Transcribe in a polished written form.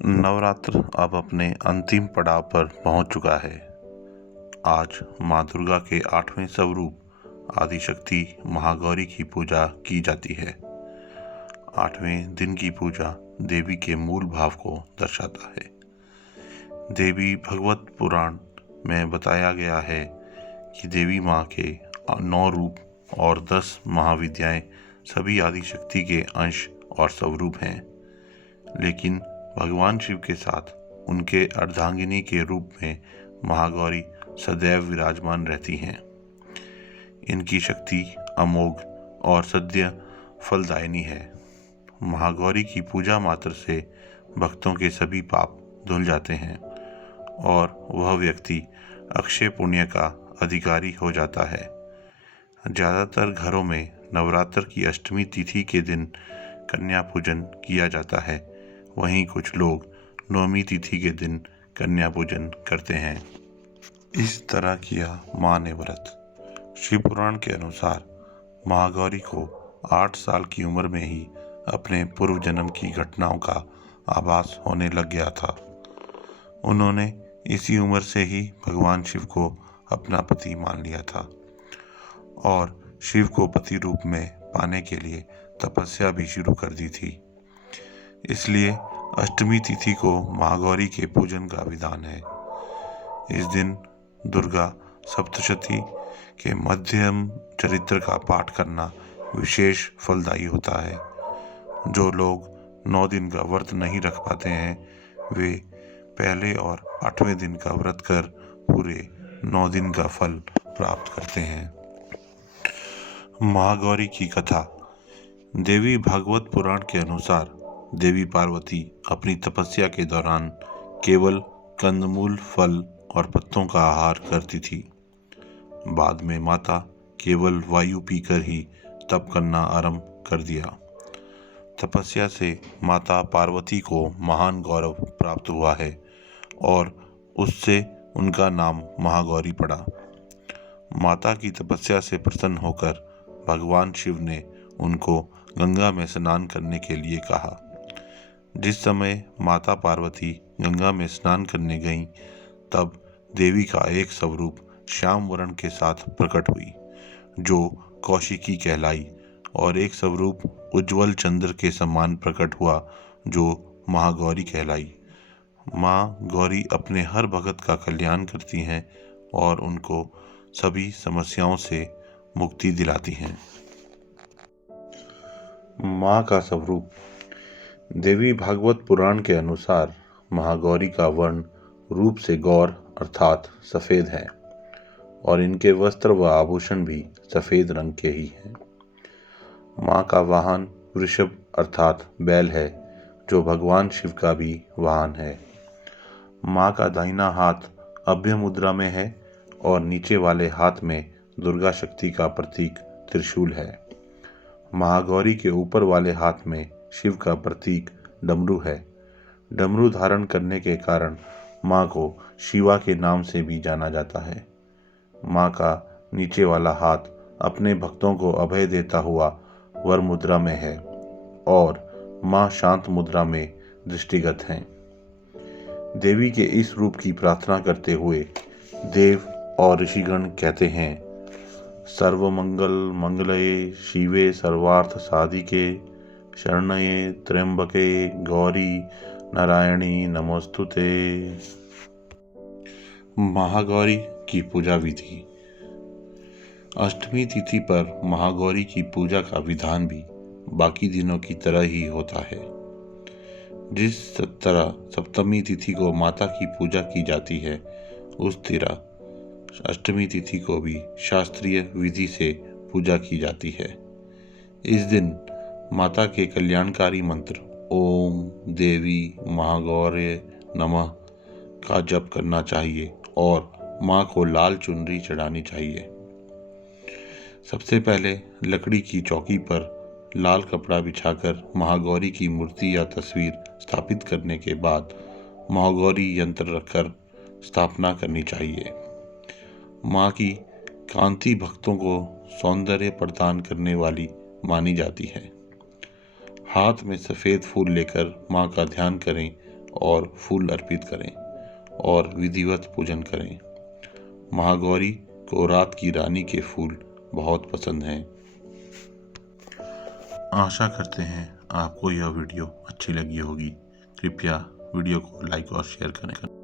नवरात्र अब अपने अंतिम पड़ाव पर पहुंच चुका है। आज माँ दुर्गा के 8वें स्वरूप आदिशक्ति महागौरी की पूजा की जाती है। 8वें दिन की पूजा देवी के मूल भाव को दर्शाता है। देवी भगवत पुराण में बताया गया है कि देवी माँ के 9 रूप और 10 महाविद्याएं सभी आदिशक्ति के अंश और स्वरूप हैं, लेकिन भगवान शिव के साथ उनके अर्धांगिनी के रूप में महागौरी सदैव विराजमान रहती हैं। इनकी शक्ति अमोघ और सद्य फलदायिनी है। महागौरी की पूजा मात्र से भक्तों के सभी पाप धुल जाते हैं और वह व्यक्ति अक्षय पुण्य का अधिकारी हो जाता है। ज़्यादातर घरों में नवरात्र की अष्टमी तिथि के दिन कन्या पूजन किया जाता है, वहीं कुछ लोग नवमी तिथि के दिन कन्या पूजन करते हैं। इस तरह किया माँ ने व्रत। शिव पुराण के अनुसार महागौरी को 8 साल की उम्र में ही अपने पूर्व जन्म की घटनाओं का आभास होने लग गया था। उन्होंने इसी उम्र से ही भगवान शिव को अपना पति मान लिया था और शिव को पति रूप में पाने के लिए तपस्या भी शुरू कर दी थी। इसलिए अष्टमी तिथि को महागौरी के पूजन का विधान है। इस दिन दुर्गा सप्तशती के मध्यम चरित्र का पाठ करना विशेष फलदायी होता है। जो लोग 9 दिन का व्रत नहीं रख पाते हैं, वे पहले और 8वें दिन का व्रत कर पूरे 9 दिन का फल प्राप्त करते हैं। महागौरी की कथा। देवी भागवत पुराण के अनुसार देवी पार्वती अपनी तपस्या के दौरान केवल कंदमूल, फल और पत्तों का आहार करती थी। बाद में माता केवल वायु पीकर ही तप करना आरंभ कर दिया। तपस्या से माता पार्वती को महान गौरव प्राप्त हुआ है और उससे उनका नाम महागौरी पड़ा। माता की तपस्या से प्रसन्न होकर भगवान शिव ने उनको गंगा में स्नान करने के लिए कहा। जिस समय माता पार्वती गंगा में स्नान करने गईं, तब देवी का एक स्वरूप श्याम वर्ण के साथ प्रकट हुई, जो कौशिकी कहलाई, और एक स्वरूप उज्ज्वल चंद्र के समान प्रकट हुआ, जो महागौरी कहलाई। माँ गौरी अपने हर भक्त का कल्याण करती हैं और उनको सभी समस्याओं से मुक्ति दिलाती हैं। माँ का स्वरूप। देवी भागवत पुराण के अनुसार महागौरी का वर्ण रूप से गौर अर्थात सफ़ेद है और इनके वस्त्र व आभूषण भी सफ़ेद रंग के ही हैं। माँ का वाहन वृषभ अर्थात बैल है, जो भगवान शिव का भी वाहन है। माँ का दाहिना हाथ अभय मुद्रा में है और नीचे वाले हाथ में दुर्गा शक्ति का प्रतीक त्रिशूल है। महागौरी के ऊपर वाले हाथ में शिव का प्रतीक डमरू है। डमरू धारण करने के कारण माँ को शिवा के नाम से भी जाना जाता है। माँ का नीचे वाला हाथ अपने भक्तों को अभय देता हुआ वर मुद्रा में है और माँ शांत मुद्रा में दृष्टिगत हैं। देवी के इस रूप की प्रार्थना करते हुए देव और ऋषिगण कहते हैं, सर्वमंगल मंगलये शिवे सर्वार्थ साधिके शरणये त्र्यंबके गौरी नारायणी नमोस्तुते। महागौरी की पूजा विधि। अष्टमी तिथि पर महागौरी की पूजा का विधान भी बाकी दिनों की तरह ही होता है। जिस तरह सप्तमी तिथि को माता की पूजा की जाती है, उस तरह अष्टमी तिथि को भी शास्त्रीय विधि से पूजा की जाती है। इस दिन माता के कल्याणकारी मंत्र ओम देवी महागौर्य नमः का जप करना चाहिए और माँ को लाल चुनरी चढ़ानी चाहिए। सबसे पहले लकड़ी की चौकी पर लाल कपड़ा बिछाकर महागौरी की मूर्ति या तस्वीर स्थापित करने के बाद महागौरी यंत्र रखकर स्थापना करनी चाहिए। माँ की कांति भक्तों को सौंदर्य प्रदान करने वाली मानी जाती है। हाथ में सफ़ेद फूल लेकर माँ का ध्यान करें और फूल अर्पित करें और विधिवत पूजन करें। महागौरी को रात की रानी के फूल बहुत पसंद हैं। आशा करते हैं आपको यह वीडियो अच्छी लगी होगी। कृपया वीडियो को लाइक और शेयर करें।